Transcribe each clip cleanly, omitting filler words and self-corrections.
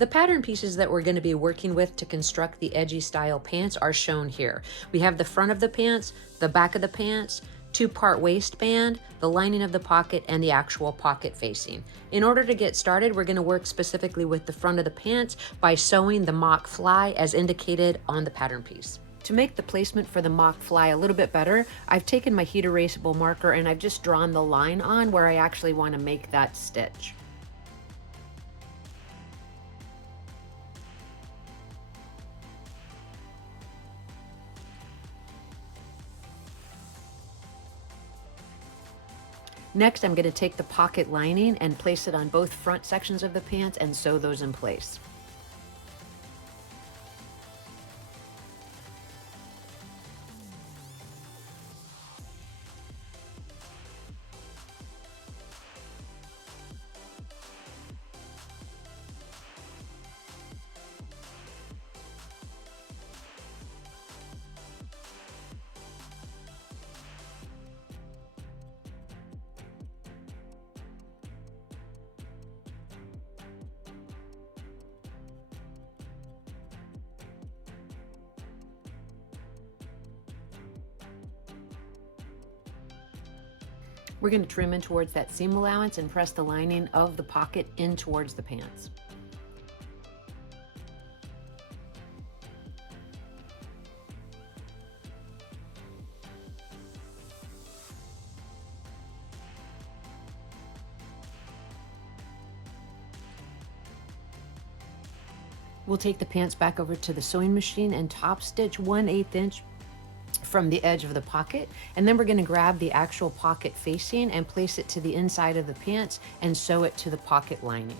The pattern pieces that we're going to be working with to construct the Edgy Style pants are shown here. We have the front of the pants, the back of the pants, two-part waistband, the lining of the pocket, and the actual pocket facing. In order to get started, we're going to work specifically with the front of the pants by sewing the mock fly as indicated on the pattern piece. To make the placement for the mock fly a little bit better, I've taken my heat erasable marker and I've just drawn the line on where I actually want to make that stitch. Next, I'm going to take the pocket lining and place it on both front sections of the pants and sew those in place. We're going to trim in towards that seam allowance and press the lining of the pocket in towards the pants. We'll take the pants back over to the sewing machine and top stitch 1/8 inch from the edge of the pocket, and then we're going to grab the actual pocket facing and place it to the inside of the pants and sew it to the pocket lining.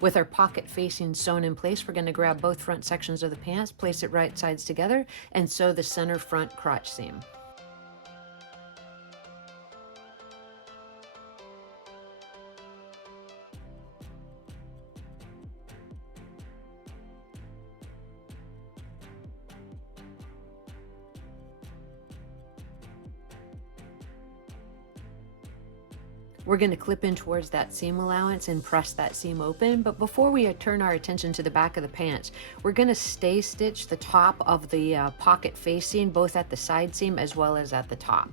With our pocket facing sewn in place, we're going to grab both front sections of the pants, place it right sides together, and sew the center front crotch seam. We're going to clip in towards that seam allowance and press that seam open, but before we turn our attention to the back of the pants, we're going to stay stitch the top of the pocket facing, both at the side seam as well as at the top.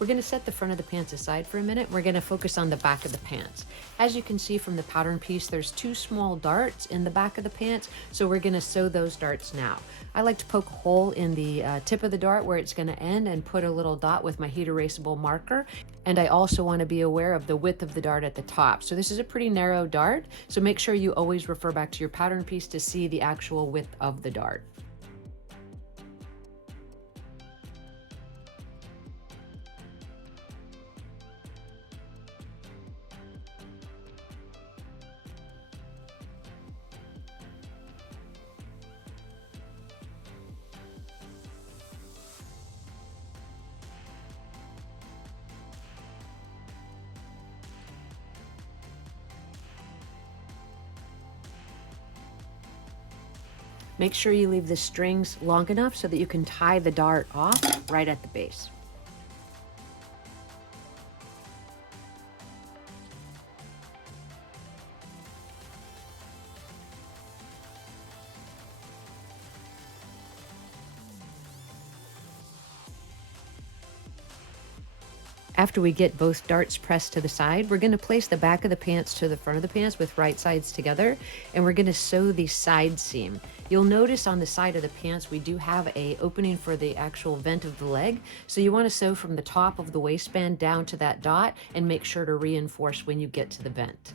We're going to set the front of the pants aside for a minute. We're going to focus on the back of the pants. As you can see from the pattern piece, there's two small darts in the back of the pants, so we're going to sew those darts now. I like to poke a hole in the tip of the dart where it's going to end and put a little dot with my heat erasable marker. And I also want to be aware of the width of the dart at the top. So this is a pretty narrow dart, so make sure you always refer back to your pattern piece to see the actual width of the dart. Make sure you leave the strings long enough so that you can tie the dart off right at the base. After we get both darts pressed to the side, we're going to place the back of the pants to the front of the pants with right sides together, and we're going to sew the side seam. You'll notice on the side of the pants we do have a opening for the actual vent of the leg, so you want to sew from the top of the waistband down to that dot and make sure to reinforce when you get to the vent.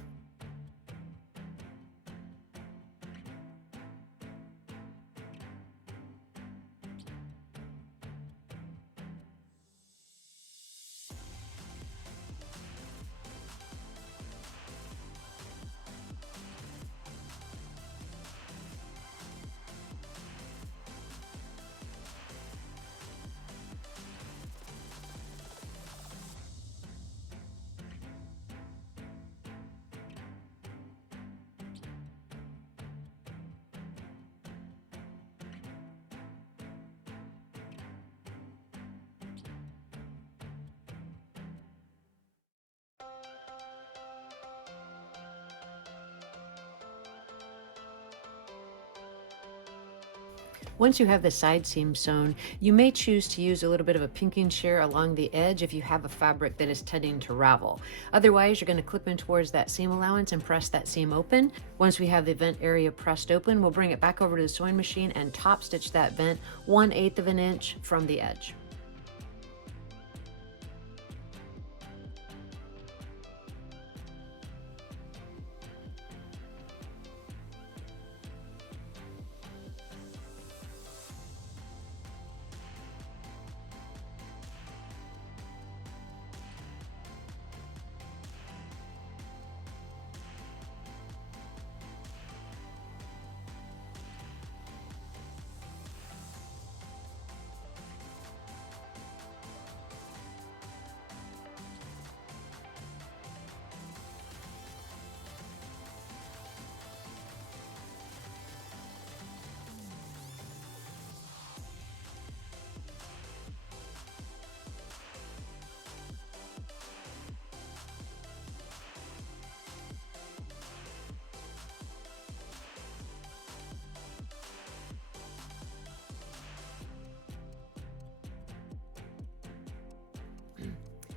Once you have the side seam sewn, you may choose to use a little bit of a pinking shear along the edge if you have a fabric that is tending to ravel. Otherwise, you're going to clip in towards that seam allowance and press that seam open. Once we have the vent area pressed open, we'll bring it back over to the sewing machine and top stitch that vent 1/8 of an inch from the edge.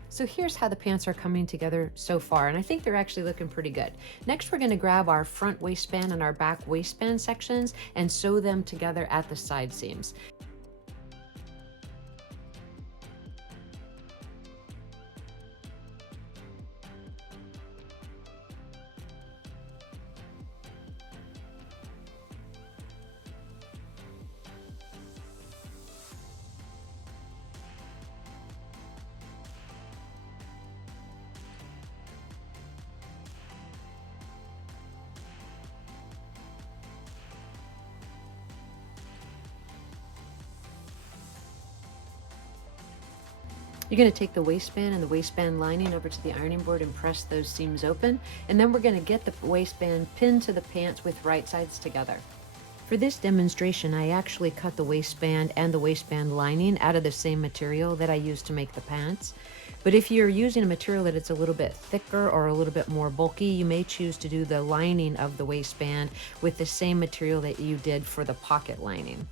So here's how the pants are coming together so far, and I think they're actually looking pretty good. Next, we're going to grab our front waistband and our back waistband sections and sew them together at the side seams. You're going to take the waistband and the waistband lining over to the ironing board and press those seams open, and then we're going to get the waistband pinned to the pants with right sides together. For this demonstration, I actually cut the waistband and the waistband lining out of the same material that I used to make the pants. But if you're using a material that it's a little bit thicker or a little bit more bulky, you may choose to do the lining of the waistband with the same material that you did for the pocket lining.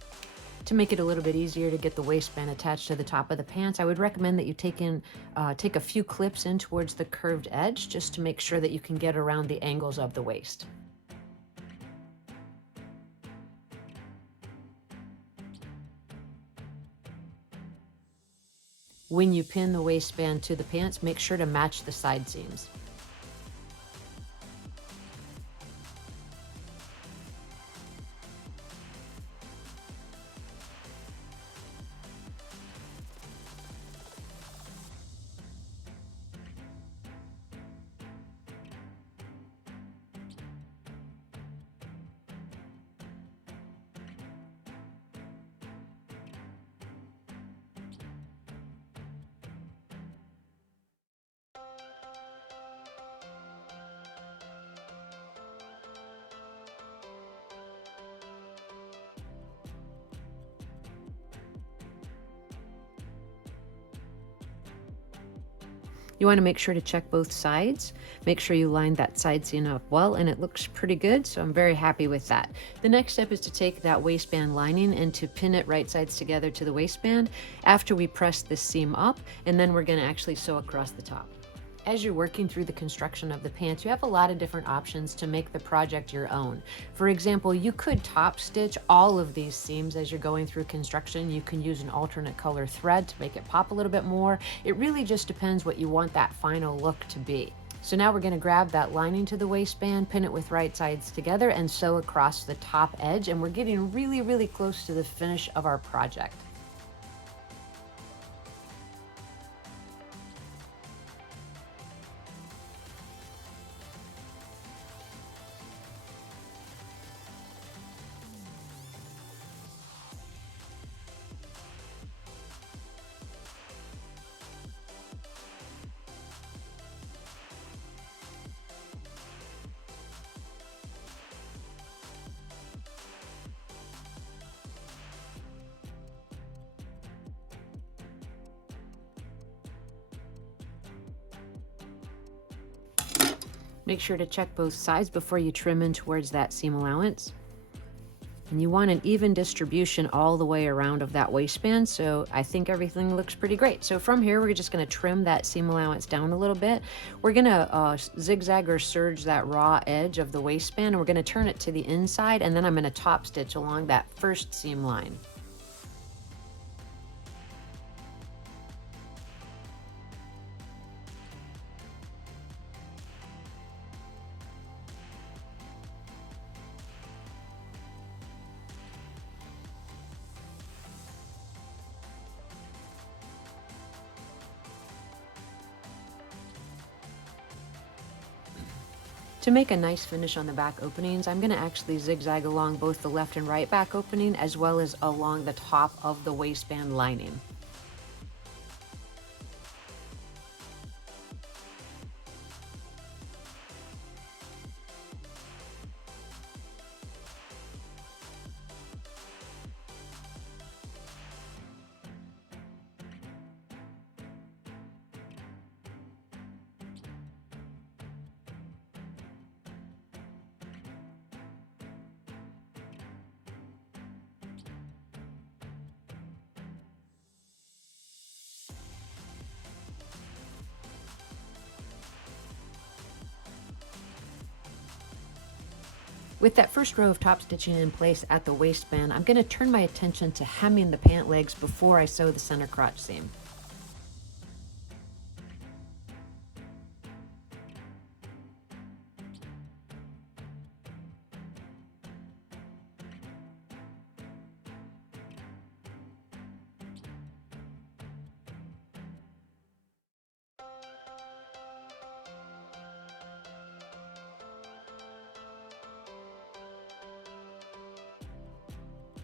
To make it a little bit easier to get the waistband attached to the top of the pants, I would recommend that you take a few clips in towards the curved edge just to make sure that you can get around the angles of the waist. When you pin the waistband to the pants, make sure to match the side seams. You want to make sure to check both sides. Make sure you line that side seam up well, and it looks pretty good, so I'm very happy with that. The next step is to take that waistband lining and to pin it right sides together to the waistband after we press this seam up, and then we're going to actually sew across the top. As you're working through the construction of the pants, you have a lot of different options to make the project your own. For example, you could top stitch all of these seams as you're going through construction. You can use an alternate color thread to make it pop a little bit more. It really just depends what you want that final look to be. So now we're going to grab that lining to the waistband, pin it with right sides together, and sew across the top edge, and we're getting really, really close to the finish of our project. Make sure to check both sides before you trim in towards that seam allowance. And you want an even distribution all the way around of that waistband, so I think everything looks pretty great. So from here, we're just going to trim that seam allowance down a little bit. We're going to zigzag or serge that raw edge of the waistband, and we're going to turn it to the inside, and then I'm going to top stitch along that first seam line. To make a nice finish on the back openings, I'm going to actually zigzag along both the left and right back opening as well as along the top of the waistband lining. With that first row of top stitching in place at the waistband, I'm going to turn my attention to hemming the pant legs before I sew the center crotch seam.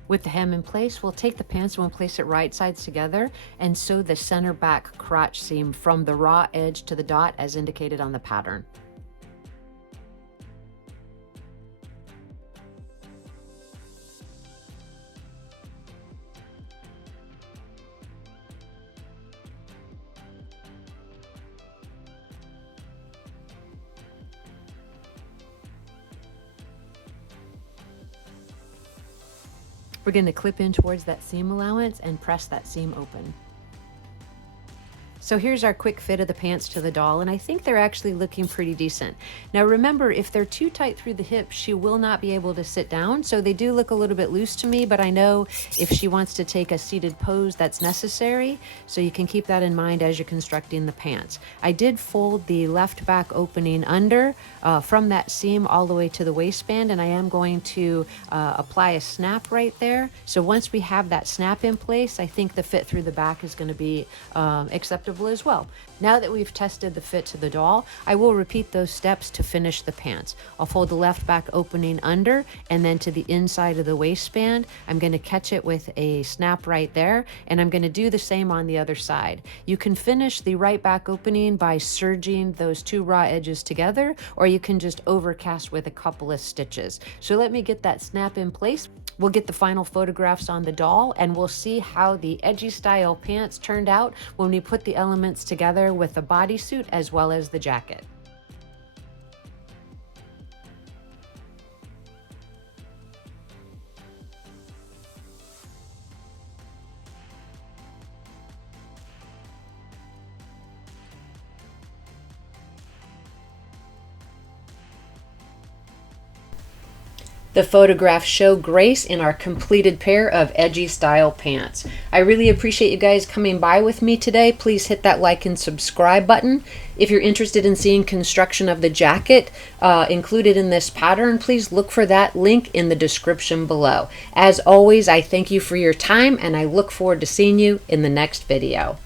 With the hem in place, we'll take the pants and we'll place it right sides together and sew the center back crotch seam from the raw edge to the dot as indicated on the pattern. We're going to clip in towards that seam allowance and press that seam open. So here's our quick fit of the pants to the doll, and I think they're actually looking pretty decent. Now remember, if they're too tight through the hip, she will not be able to sit down, so they do look a little bit loose to me, but I know if she wants to take a seated pose, that's necessary, so you can keep that in mind as you're constructing the pants. I did fold the left back opening under from that seam all the way to the waistband, and I am going to apply a snap right there. So once we have that snap in place, I think the fit through the back is going to be acceptable as well. Now that we've tested the fit to the doll, I will repeat those steps to finish the pants. I'll fold the left back opening under and then to the inside of the waistband. I'm going to catch it with a snap right there, and I'm going to do the same on the other side. You can finish the right back opening by serging those two raw edges together, or you can just overcast with a couple of stitches. So let me get that snap in place. We'll get the final photographs on the doll, and we'll see how the Edgy Style pants turned out when we put the elements together with the bodysuit as well as the jacket. The photographs show Grace in our completed pair of Edgy Style pants. I really appreciate you guys coming by with me today. Please hit that like and subscribe button. If you're interested in seeing construction of the jacket included in this pattern, please look for that link in the description below. As always, I thank you for your time, and I look forward to seeing you in the next video.